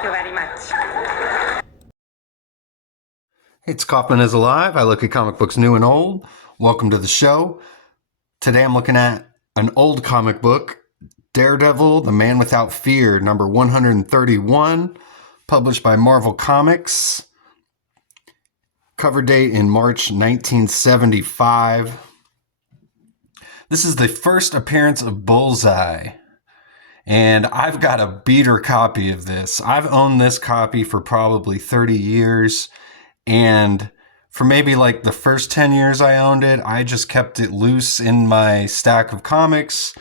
Thank you very much. It's Kaufman is Alive. I look at comic books new and old. Welcome to the show. Today I'm looking at an old comic book, Daredevil, The Man Without Fear, number 131, published by Marvel Comics. Cover date in March 1975. This is the first appearance of Bullseye. And I've got a beater copy of this. I've owned this copy for probably 30 years. And for maybe like the first 10 years I owned it, I just kept it loose in my stack of comics.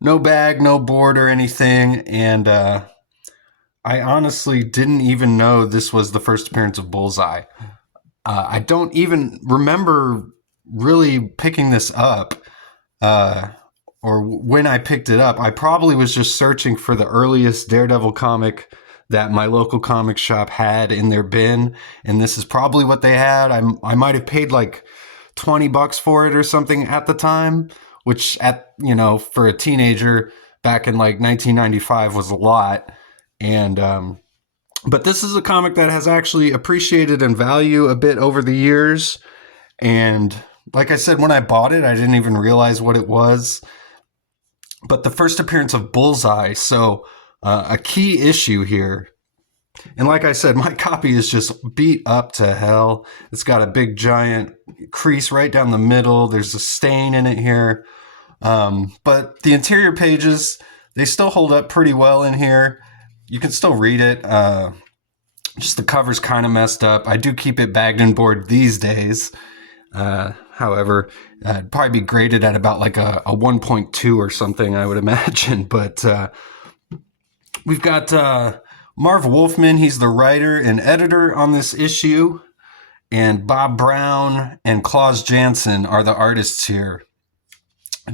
No bag, no board or anything. And I honestly didn't even know this was the first appearance of Bullseye. I don't even remember really picking this up. Or when I picked it up, I probably was just searching for the earliest Daredevil comic that my local comic shop had in their bin. And this is probably what they had. I might have paid like $20 for it or something at the time, which for a teenager back in like 1995 was a lot. And, but this is a comic that has actually appreciated in value a bit over the years. And like I said, when I bought it, I didn't even realize what it was. But the first appearance of Bullseye, so a key issue here. And like I said, my copy is just beat up to hell. It's got a big giant crease right down the middle. There's a stain in it here. But the interior pages, they still hold up pretty well in here. You can still read it. Just the cover's kind of messed up. I do keep it bagged and board these days. However, it'd probably be graded at about like a 1.2 or something, I would imagine. But we've got Marv Wolfman. He's the writer and editor on this issue. And Bob Brown and Klaus Jansen are the artists here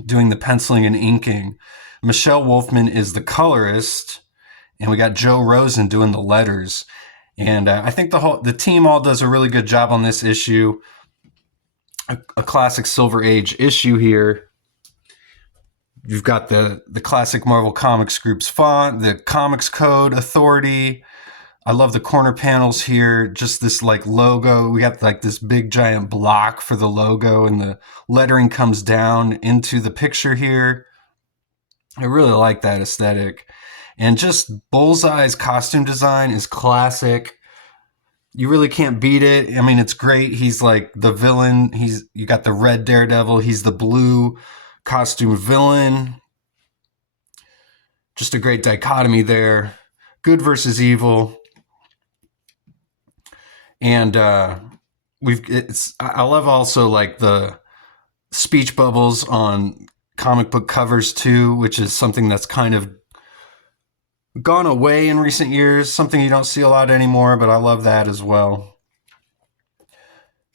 doing the penciling and inking. Michelle Wolfman is the colorist. And we got Joe Rosen doing the letters. And I think the team all does a really good job on this issue. A classic Silver Age issue here. You've got the classic Marvel Comics Group's font, the Comics Code Authority. I love the corner panels here. Just this like logo. We got like this big giant block for the logo, and the lettering comes down into the picture here. I really like that aesthetic. And just Bullseye's costume design is classic. You really can't beat it. I mean, it's great. He's like the villain. You got the red Daredevil. He's the blue costume villain. Just a great dichotomy there. Good versus evil. And I love also like the speech bubbles on comic book covers too, which is something that's kind of gone away in recent years, something you don't see a lot anymore, but I love that as well.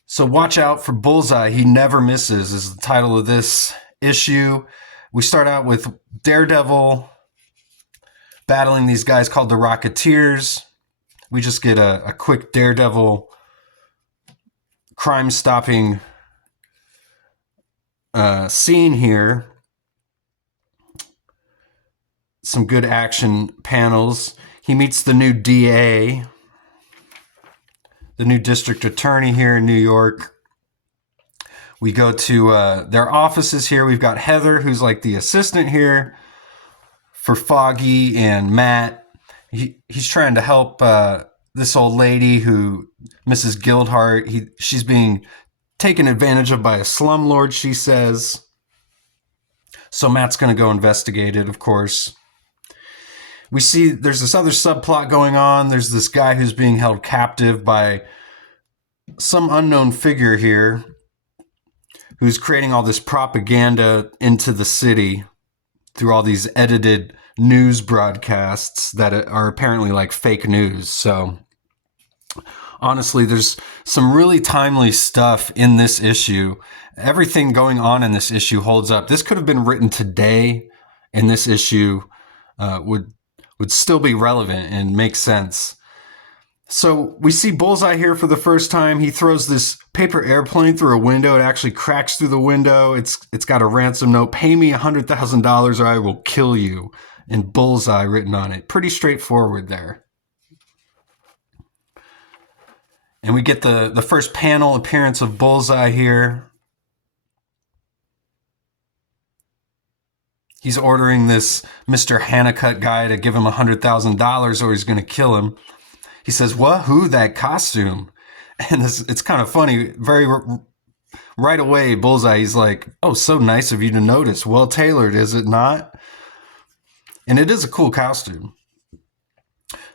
So watch out for Bullseye. He never misses is the title of this issue. We start out with Daredevil battling these guys called the Rocketeers. We just get a quick Daredevil crime-stopping scene here. Some good action panels. He meets the new DA, the new district attorney here in New York. We go to their offices here. We've got Heather, who's like the assistant here for Foggy and Matt. He's trying to help this old lady who, Mrs. Guildhart, she's being taken advantage of by a slumlord, she says. So Matt's going to go investigate it, of course. We see there's this other subplot going on. There's this guy who's being held captive by some unknown figure here who's creating all this propaganda into the city through all these edited news broadcasts that are apparently like fake news. So honestly, there's some really timely stuff in this issue. Everything going on in this issue holds up. This could have been written today, and this issue would still be relevant and make sense. So we see Bullseye here for the first time. He throws this paper airplane through a window. It actually cracks through the window. It's got a ransom note. Pay me $100,000 or I will kill you. And Bullseye written on it. Pretty straightforward there. And we get the first panel appearance of Bullseye here. He's ordering this Mr. Hannacut guy to give him $100,000 or he's going to kill him. He says, "What? Who? That costume?" And it's kind of funny. Right away, Bullseye, he's like, "Oh, so nice of you to notice. Well tailored, is it not?" And it is a cool costume.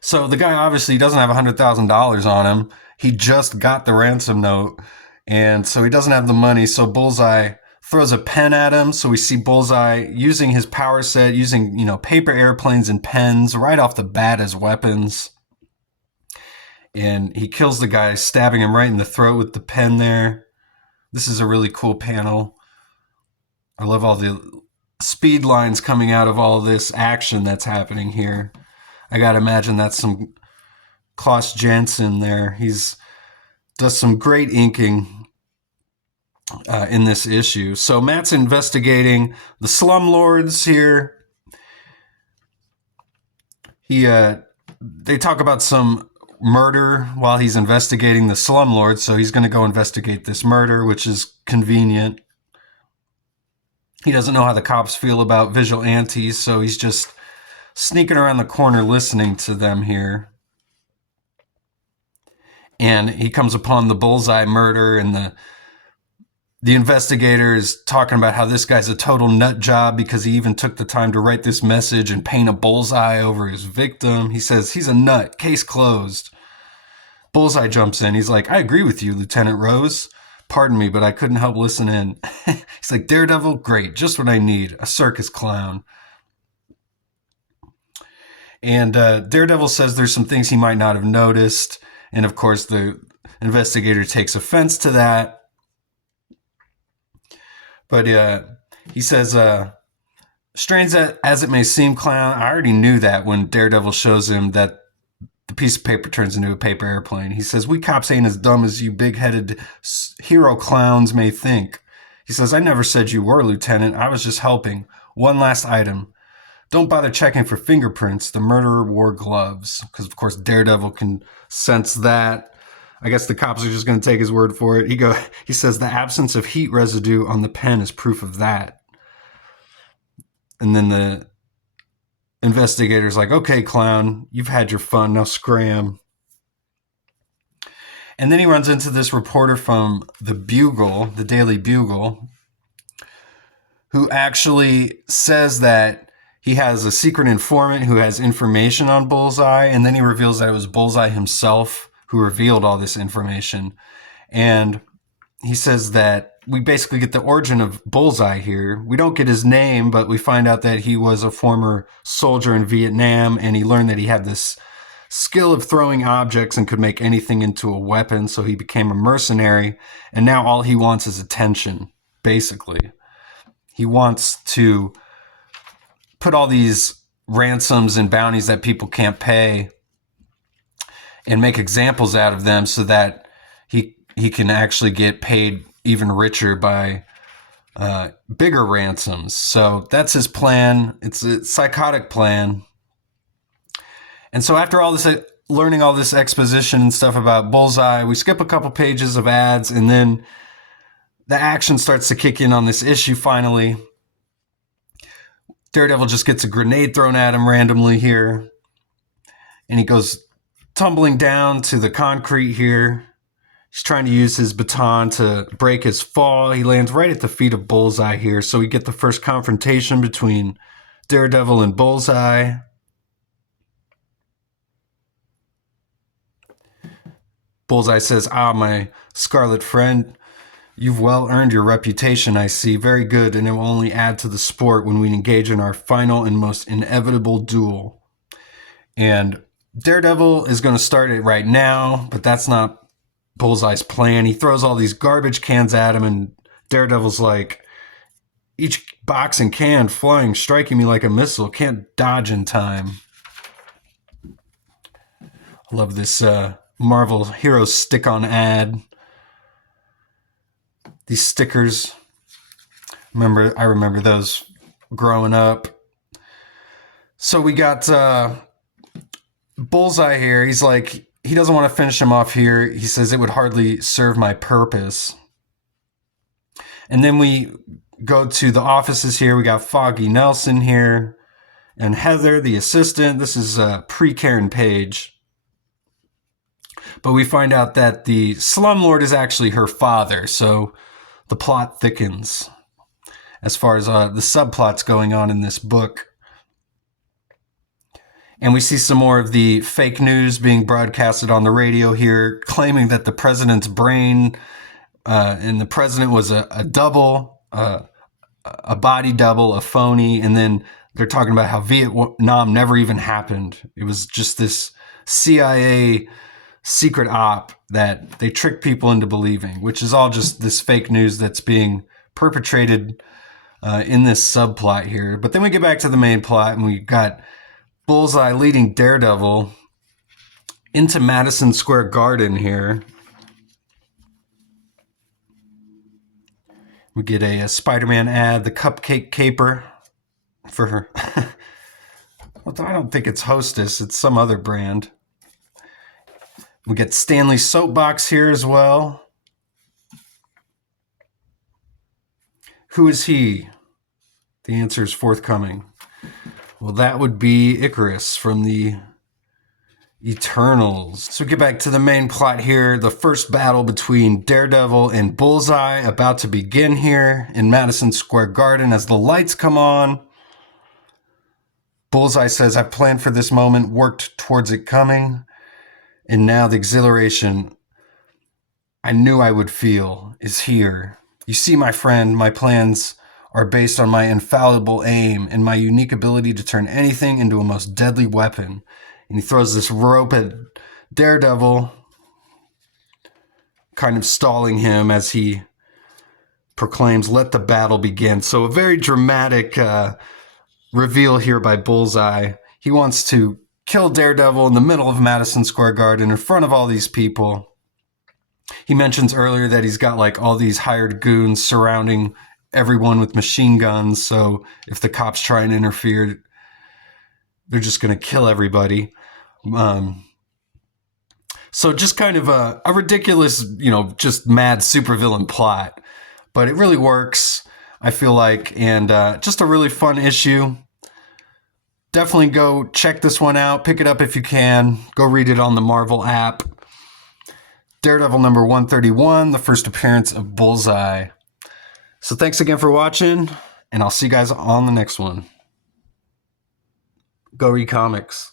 So the guy obviously doesn't have $100,000 on him. He just got the ransom note, and so he doesn't have the money. So Bullseye throws a pen at him. So we see Bullseye using his power set, using, paper airplanes and pens right off the bat as weapons. And he kills the guy, stabbing him right in the throat with the pen there. This is a really cool panel. I love all the speed lines coming out of all this action that's happening here. I gotta imagine that's some Klaus Jansen there. He's does some great inking in this issue. So Matt's investigating the slumlords here. They talk about some murder while he's investigating the slumlords, so he's going to go investigate this murder, which is convenient. He doesn't know how the cops feel about vigilantes, so he's just sneaking around the corner listening to them here. And he comes upon the Bullseye murder, and the investigator is talking about how this guy's a total nut job because he even took the time to write this message and paint a bullseye over his victim. He says he's a nut, case closed. Bullseye jumps in. He's like, "I agree with you, Lieutenant Rose. Pardon me, but I couldn't help listening." He's like, "Daredevil, great, just what I need, a circus clown." And Daredevil says there's some things he might not have noticed. And of course, the investigator takes offense to that. But he says, "Strange as it may seem, clown, I already knew that when Daredevil shows him that the piece of paper turns into a paper airplane." He says, "We cops ain't as dumb as you big-headed hero clowns may think." He says, "I never said you were, Lieutenant. I was just helping. One last item. Don't bother checking for fingerprints. The murderer wore gloves." Because, of course, Daredevil can sense that. I guess the cops are just going to take his word for it. He says, "The absence of heat residue on the pen is proof of that." And then the investigator's like, "Okay, clown, you've had your fun. Now scram." And then he runs into this reporter from the Bugle, the Daily Bugle, who actually says that he has a secret informant who has information on Bullseye, and then he reveals that it was Bullseye himself who revealed all this information. And he says that we basically get the origin of Bullseye here. We don't get his name, but we find out that he was a former soldier in Vietnam, and he learned that he had this skill of throwing objects and could make anything into a weapon, so he became a mercenary, and now all he wants is attention, basically. He wants to put all these ransoms and bounties that people can't pay and make examples out of them so that he can actually get paid even richer by bigger ransoms. So that's his plan. It's a psychotic plan. And so after all this, learning all this exposition and stuff about Bullseye, we skip a couple pages of ads, and then the action starts to kick in on this issue finally. Daredevil just gets a grenade thrown at him randomly here, and he goes tumbling down to the concrete here. He's trying to use his baton to break his fall. He lands right at the feet of Bullseye here, so we get the first confrontation between Daredevil and Bullseye. Bullseye says, "Ah, my scarlet friend, you've well earned your reputation, I see. Very good, and it will only add to the sport when we engage in our final and most inevitable duel." And Daredevil is going to start it right now, but that's not Bullseye's plan. He throws all these garbage cans at him, and Daredevil's like, "Each box and can flying, striking me like a missile. Can't dodge in time." I love this Marvel Hero stick-on ad. These stickers, I remember those growing up. So we got Bullseye here. He's like, he doesn't want to finish him off here. He says it would hardly serve my purpose. And then we go to the offices here. We got Foggy Nelson here and Heather, the assistant. This is pre-Karen Page. But we find out that the slumlord is actually her father. So the plot thickens as far as the subplots going on in this book. And we see some more of the fake news being broadcasted on the radio here, claiming that the president's brain and the president was a double, a body double, a phony. And then they're talking about how Vietnam never even happened. It was just this CIA secret op that they tricked people into believing, which is all just this fake news that's being perpetrated in this subplot here. But then we get back to the main plot, and we got Bullseye leading Daredevil into Madison Square Garden here. We get a Spider-Man ad, the Cupcake Caper for her. Although I don't think it's Hostess, it's some other brand. We get Stanley's soapbox here as well. Who is he? The answer is forthcoming. Well, that would be Icarus from the Eternals. So we get back to the main plot here. The first battle between Daredevil and Bullseye about to begin here in Madison Square Garden as the lights come on. Bullseye says, "I've planned for this moment, worked towards it coming, and now the exhilaration I knew I would feel is here. You see, my friend, my plans are based on my infallible aim and my unique ability to turn anything into a most deadly weapon." And he throws this rope at Daredevil, kind of stalling him as he proclaims, "Let the battle begin." So a very dramatic reveal here by Bullseye. He wants to kill Daredevil in the middle of Madison Square Garden in front of all these people. He mentions earlier that he's got like all these hired goons surrounding everyone with machine guns. So if the cops try and interfere, they're just going to kill everybody. So just kind of a ridiculous, just mad supervillain plot. But it really works, I feel like, and just a really fun issue. Definitely go check this one out. Pick it up if you can. Go read it on the Marvel app. Daredevil number 131, the first appearance of Bullseye. So thanks again for watching, and I'll see you guys on the next one. Go read comics.